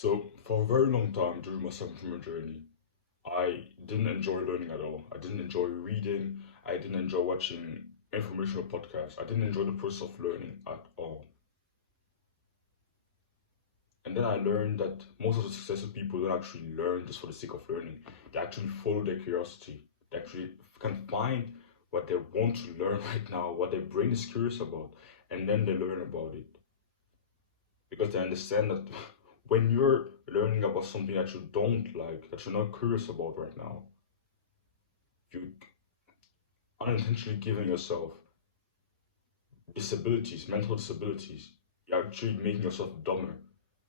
So, for a very long time during my self-improvement journey, I didn't enjoy learning at all. I didn't enjoy reading. I didn't enjoy watching informational podcasts. I didn't enjoy the process of learning at all. And then I learned that most of the successful people don't actually learn just for the sake of learning. They actually follow their curiosity. They actually can find what they want to learn right now, what their brain is curious about, and then they learn about it. Because they understand that when you're learning about something that you don't like, that you're not curious about right now, you unintentionally giving yourself disabilities, mental disabilities. You're actually making yourself dumber.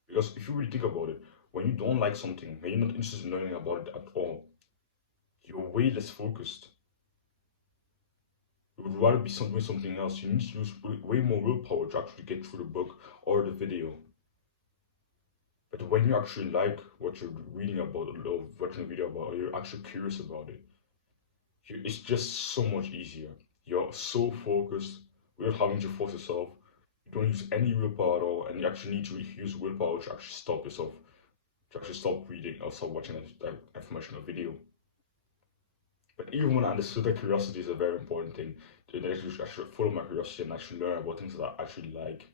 Because if you really think about it, when you don't like something, when you're not interested in learning about it at all, you're way less focused. You would rather be doing something else. You need to use way more willpower to actually get through the book or the video. But when you actually like what you're reading about or watching a video about, or you're actually curious about it, it's just so much easier. You're so focused without having to force yourself. You don't use any willpower at all, and you actually need to use willpower to actually stop yourself, to actually stop reading or stop watching that informational video. But even when I understood that curiosity is a very important thing, to actually follow my curiosity and actually learn about things that I actually like,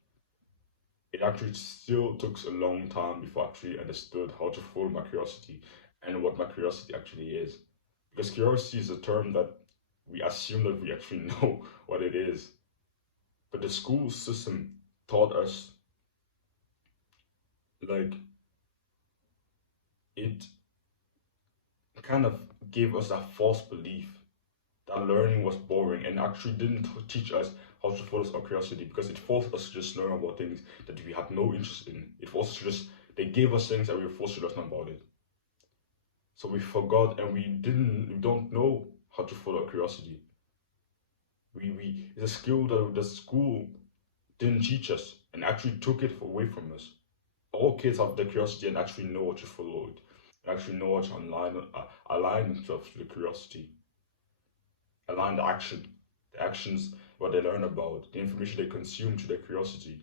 it actually still took a long time before I actually understood how to follow my curiosity and what my curiosity actually is. Because curiosity is a term that we assume that we actually know what it is. But the school system taught us, like, it kind of gave us that false belief that learning was boring and actually didn't teach us how to follow our curiosity, because it forced us to just learn about things that we had no interest in. It forced us to just, they gave us things and we were forced to learn about it. So we forgot and we don't know how to follow our curiosity. It's a skill that the school didn't teach us and actually took it away from us. All kids have the curiosity and actually know what to follow it, and actually know what to align themselves to the curiosity, align the actions, what they learn about, the information they consume to their curiosity.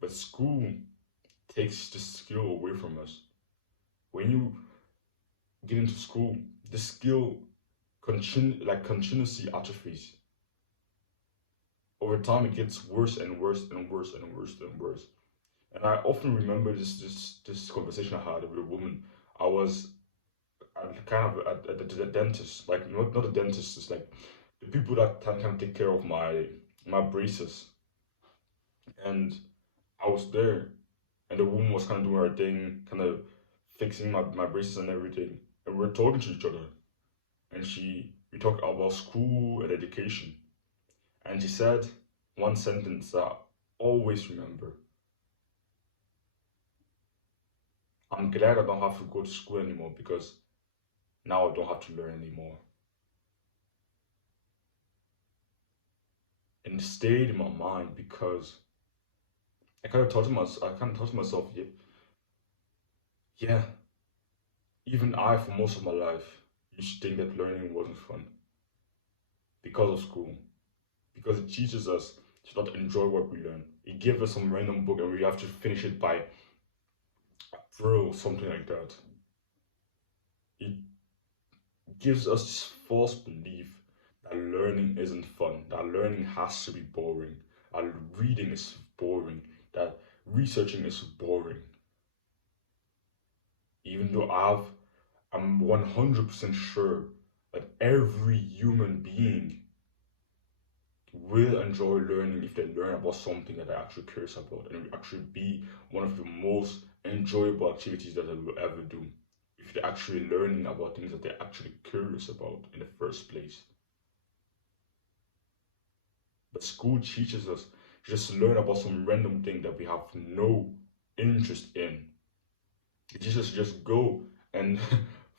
But school takes the skill away from us. When you get into school, the skill continuously atrophies. Over time, it gets worse and worse and worse and worse and worse. And I often remember this conversation I had with a woman. I was at the dentist, like not a dentist, it's like the people that can take care of my braces. And I was there, and the woman was kind of doing her thing, kind of fixing my braces and everything. And we were talking to each other, and we talked about school and education. And she said one sentence that I always remember. I'm glad I don't have to go to school anymore because now I don't have to learn anymore. And it stayed in my mind because I kind of thought to myself, yeah, yeah, even I, for most of my life, used to think that learning wasn't fun because of school, because it teaches us to not enjoy what we learn. It gives us some random book and we have to finish it by drill, something like that. It gives us this false belief that learning isn't fun, that learning has to be boring, that reading is boring, that researching is boring. Even though I'm 100% sure that every human being will enjoy learning if they learn about something that they're actually curious about, and it will actually be one of the most enjoyable activities that they will ever do if they're actually learning about things that they're actually curious about in the first place. But school teaches us to just learn about some random thing that we have no interest in. It teaches us to just go and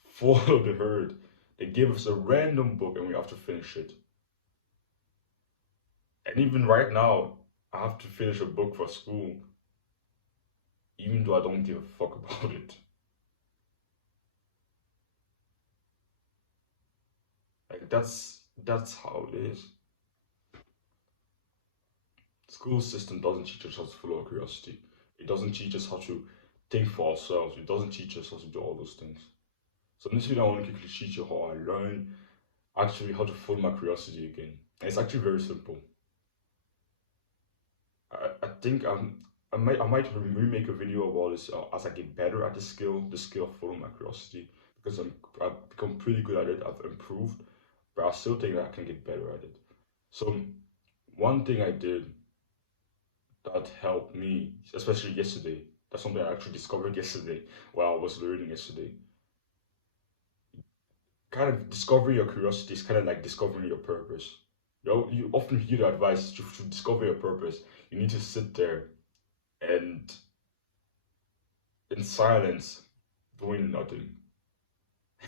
follow the herd. They give us a random book and we have to finish it. And even right now, I have to finish a book for school, even though I don't give a fuck about it. Like that's how it is. School system doesn't teach us how to follow curiosity. It doesn't teach us how to think for ourselves. It doesn't teach us how to do all those things. So in this video, I want to quickly teach you how I learned actually how to follow my curiosity again. And it's actually very simple. I think I might remake a video about this as I get better at the skill of following my curiosity, because I've become pretty good at it. I've improved, but I still think that I can get better at it. So one thing I did that helped me, especially yesterday, that's something I actually discovered yesterday while I was learning yesterday. Kind of discovering your curiosity is kind of like discovering your purpose. You often hear the advice to discover your purpose. You need to sit there and in silence doing nothing.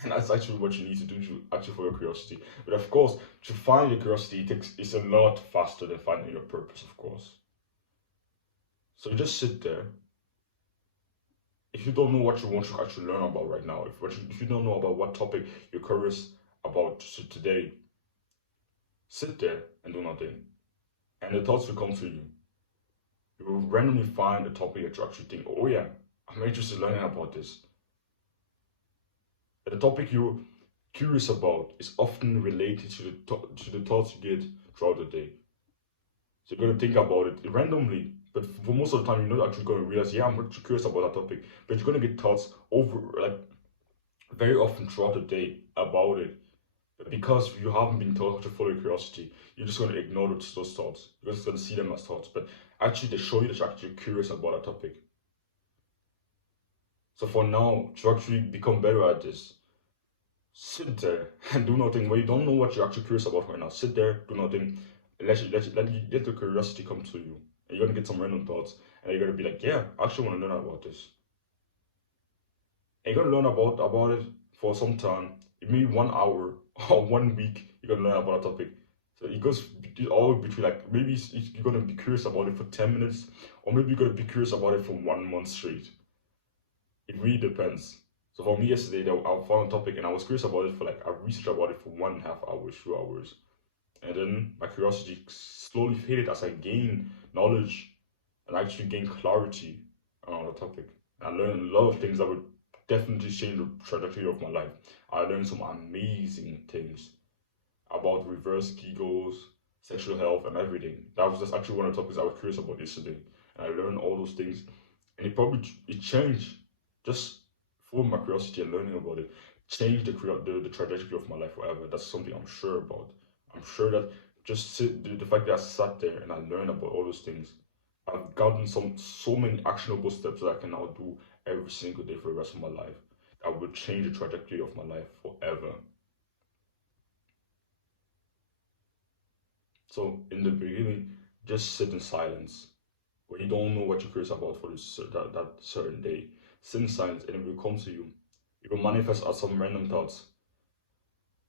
And that's actually what you need to do to actually for your curiosity. But of course, to find your curiosity it's a lot faster than finding your purpose, of course. So just sit there. If you don't know what you want to actually learn about right now, if you don't know about what topic you're curious about today, sit there and do nothing. And the thoughts will come to you. You will randomly find a topic that you actually think, oh yeah, I'm interested in learning about this. And the topic you're curious about is often related to the thoughts you get throughout the day. So you're going to think about it randomly, but for most of the time, you're not actually going to realize, yeah, I'm actually curious about that topic. But you're going to get thoughts very often throughout the day about it. But because you haven't been taught to follow your curiosity, you're just going to ignore those thoughts. You're just going to see them as thoughts. But actually, they show you that you're actually curious about a topic. So for now, to actually become better at this, sit there and do nothing. When you don't know what you're actually curious about right now, sit there, do nothing. Let the curiosity come to you. And you're gonna get some random thoughts, and you're gonna be like, yeah, I actually want to learn about this. And you're gonna learn about it for some time. It may be 1 hour or 1 week. You're gonna learn about a topic. So it goes all between, like, maybe you're gonna be curious about it for 10 minutes, or maybe you're gonna be curious about it for 1 month straight. It really depends. So for me yesterday, I found a topic and I was curious about it for I researched about it for 1.5 hours, 2 hours. And then my curiosity slowly faded as I gained knowledge and actually gained clarity around the topic. I learned a lot of things that would definitely change the trajectory of my life. I learned some amazing things about reverse Kegels, sexual health, and everything. That was just actually one of the topics I was curious about yesterday. And I learned all those things. And it changed just for my curiosity and learning about it, changed the trajectory of my life forever. That's something I'm sure about. I'm sure that the fact that I sat there and I learned about all those things, I've gotten so many actionable steps that I can now do every single day for the rest of my life. That will change the trajectory of my life forever. So in the beginning, just sit in silence. When you don't know what you're curious about for that certain day, sit in silence and it will come to you. It will manifest as some random thoughts.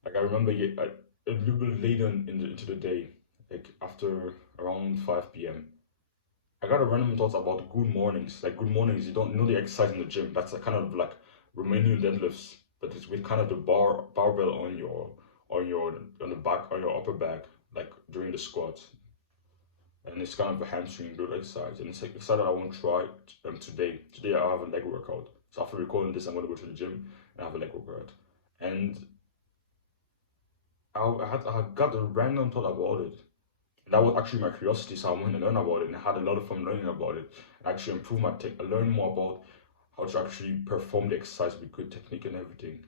Like I remember a little bit later into the day, like after around 5 p.m., I got a random thoughts about good mornings. Like good mornings, you don't know the exercise in the gym. That's a kind of like Romanian deadlifts, but it's with kind of the barbell on the back on your upper back, like during the squat. And it's kind of a hamstring build exercise. And it's like excited I want to try today. Today I have a leg workout. So after recording this, I'm gonna go to the gym and have a leg workout. And I got a random thought about it. That was actually my curiosity, so I wanted to learn about it, and I had a lot of fun learning about it. And actually improve my tech. I learned more about how to actually perform the exercise with good technique and everything.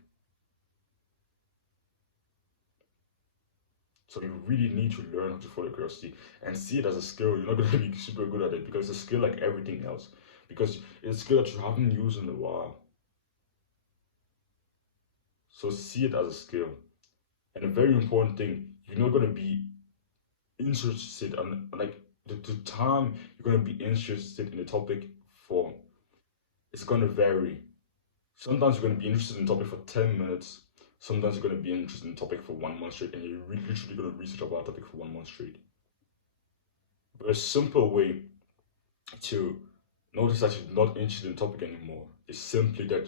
So you really need to learn how to follow curiosity and see it as a skill. You're not going to be super good at it because it's a skill like everything else. Because it's a skill that you haven't used in a while. So see it as a skill. And a very important thing, you're not going to be interested in, like, the time you're going to be interested in the topic for, it's going to vary. Sometimes you're going to be interested in the topic for 10 minutes. Sometimes you're going to be interested in the topic for 1 month straight, and you're literally going to research about a topic for 1 month straight. But a simple way to notice that you're not interested in the topic anymore is simply that,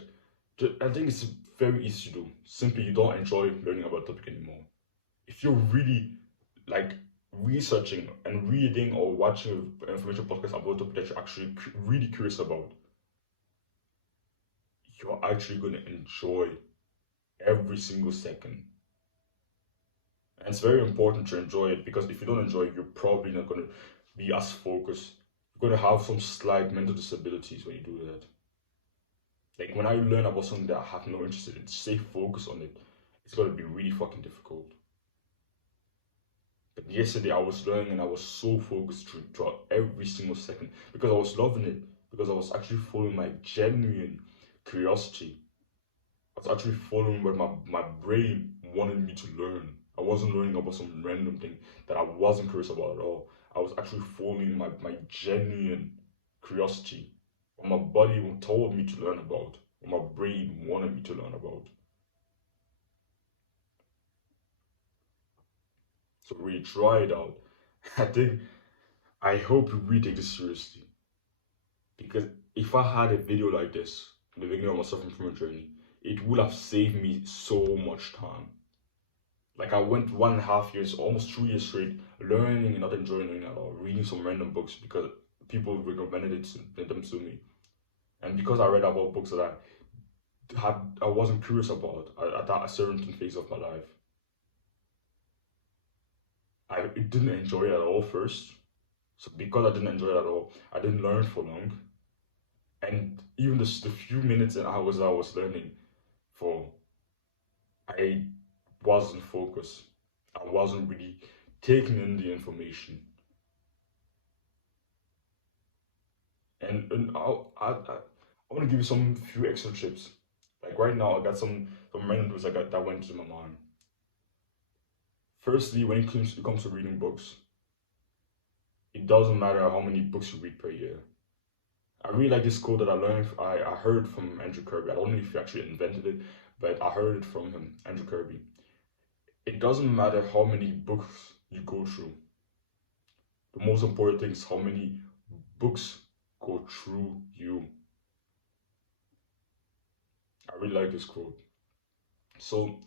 I think it's very easy to do. Simply, you don't enjoy learning about the topic anymore. If you're really like researching and reading or watching information podcast about a topic that you're actually really curious about, you're actually going to enjoy every single second. And it's very important to enjoy it, because if you don't enjoy it, you're probably not going to be as focused. You're going to have some slight mental disabilities when you do that. Like when I learn about something that I have no interest in, to stay focused on it, it's going to be really fucking difficult. But yesterday I was learning and I was so focused throughout every single second, because I was loving it, because I was actually following my genuine curiosity. I was actually following what my brain wanted me to learn. I wasn't learning about some random thing that I wasn't curious about at all. I was actually following my genuine curiosity, what my body told me to learn about, what my brain wanted me to learn about. So really try it out. I hope you really take this seriously. Because if I had a video like this in the beginning of my self-improvement journey, it would have saved me so much time. Like I went 1.5 years, almost 2 years straight, learning and not enjoying it at all, reading some random books because people recommended them to me. And because I read about books that I wasn't curious about at a certain phase of my life, I didn't enjoy it at all first. So because I didn't enjoy it at all, I didn't learn for long. And even the few minutes and hours I was learning for, I wasn't focused. I wasn't really taking in the information. And I want to give you some few extra tips. Like right now, I got some random things that went to my mind. Firstly, when it comes to reading books, it doesn't matter how many books you read per year. I really like this quote that I heard from Andrew Kirby. I don't know if he actually invented it, but I heard it from him, Andrew Kirby. It doesn't matter how many books you go through. The most important thing is how many books go through you. I really like this quote. So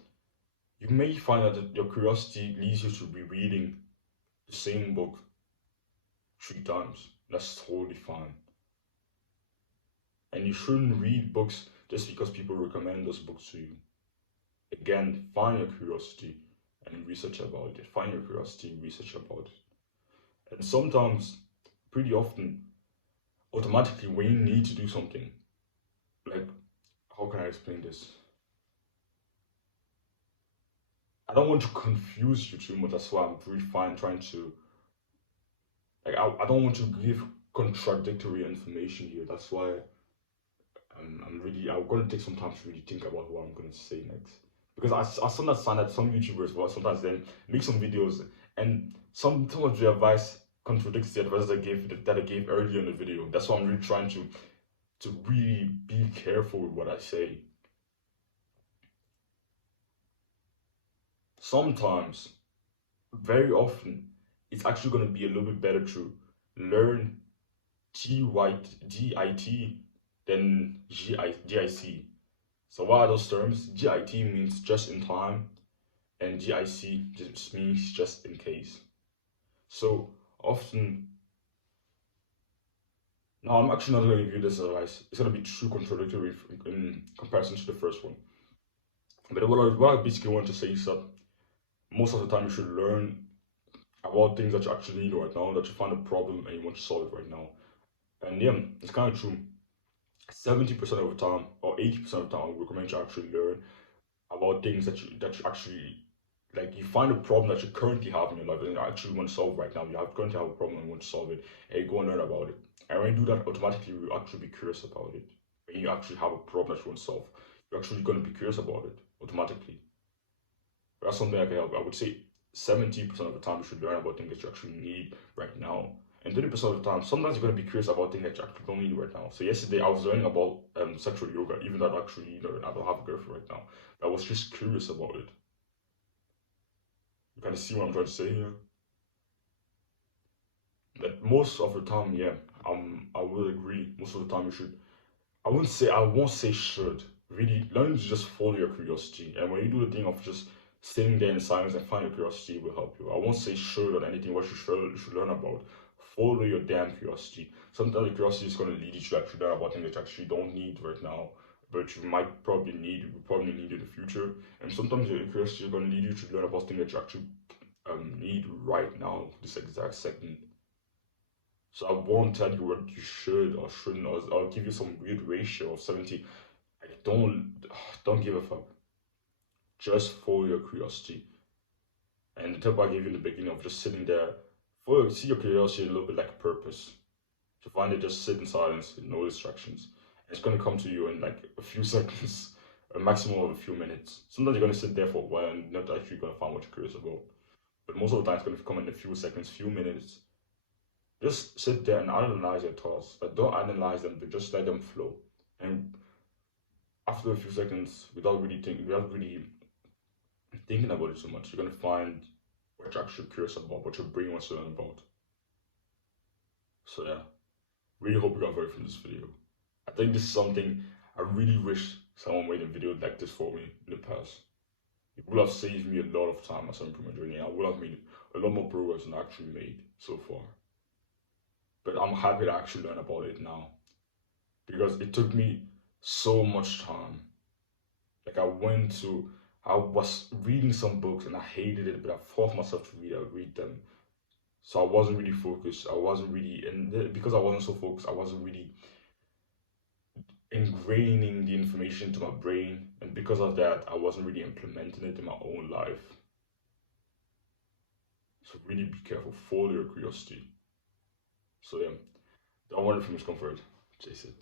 you may find that your curiosity leads you to be reading the same book 3 times. That's totally fine. And you shouldn't read books just because people recommend those books to you. Again, find your curiosity and research about it. Find your curiosity, research about it. And sometimes, pretty often, automatically when you need to do something, like, how can I explain this? I don't want to confuse you too much. That's why I'm really fine trying to, like, I don't want to give contradictory information here. That's why I'm going to take some time to really think about what I'm going to say next. Because I sometimes find that some YouTubers will sometimes then make some videos and some of the advice contradicts the advice that I gave earlier in the video. That's why I'm really trying to really be careful with what I say. Sometimes, very often, it's actually going to be a little bit better to learn GIT than GIC. So what are those terms? GIT means just in time, and GIC just means just in case. So often, now I'm actually not going to give you this advice. It's going to be too contradictory in comparison to the first one. But what I basically want to say is that most of the time you should learn about things that you actually need right now, that you find a problem and you want to solve it right now. And yeah, it's kind of true. 70% of the time, or 80% of the time, I would recommend you actually learn about things that you actually, like, you find a problem that you currently have in your life and you actually want to solve right now. You currently have a problem and you want to solve it, and you go and learn about it. And when you do that, automatically you actually be curious about it. When you actually have a problem that you want to solve, you're actually going to be curious about it automatically. That's something I would say 70% of the time you should learn about things that you actually need right now. And 30% of the time, sometimes you're going to be curious about things that you actually don't need right now. So yesterday I was learning about sexual yoga, even though I don't have a girlfriend right now. I was just curious about it. You kind of see what I'm trying to say here? That most of the time, yeah, I will agree. Most of the time you should, I won't say should. Really, learn to just follow your curiosity. And when you do the thing of just sitting there in silence and find your curiosity, will help you. I won't say should on anything what you should learn about. Follow your damn curiosity. Sometimes the curiosity is going to lead you to actually learn about things that you actually don't need right now. but you probably need in the future. And sometimes your curiosity is going to lead you to learn about things that you actually need right now, this exact second. So I won't tell you what you should or shouldn't. I'll give you some weird ratio of 70. Like, don't give a fuck. Just follow your curiosity. And the tip I gave you in the beginning of just sitting there, see your curiosity a little bit like a purpose. To find it, just sit in silence, with no distractions. And it's gonna come to you in like a few seconds, a maximum of a few minutes. Sometimes you're gonna sit there for a while and not actually gonna find what you're curious about. But most of the time it's gonna come in a few seconds, few minutes. Just sit there and analyze your thoughts. But don't analyze them, but just let them flow. And after a few seconds, without really thinking about it so much, you're gonna find what you're actually curious about, what your brain wants to learn about. So yeah, really hope you got value from this video. I think this is something I really wish someone made a video like this for me in the past. It would have saved me a lot of time as I'm my journey. I would have made a lot more progress than I actually made so far. But I'm happy to actually learn about it now, because it took me so much time. Like I was reading some books and I hated it, but I forced myself to read them. So I wasn't really focused. I wasn't really, and because I wasn't so focused, I wasn't really ingraining the information into my brain. And because of that, I wasn't really implementing it in my own life. So really be careful, follow your curiosity. So yeah, don't worry from discomfort, chase it.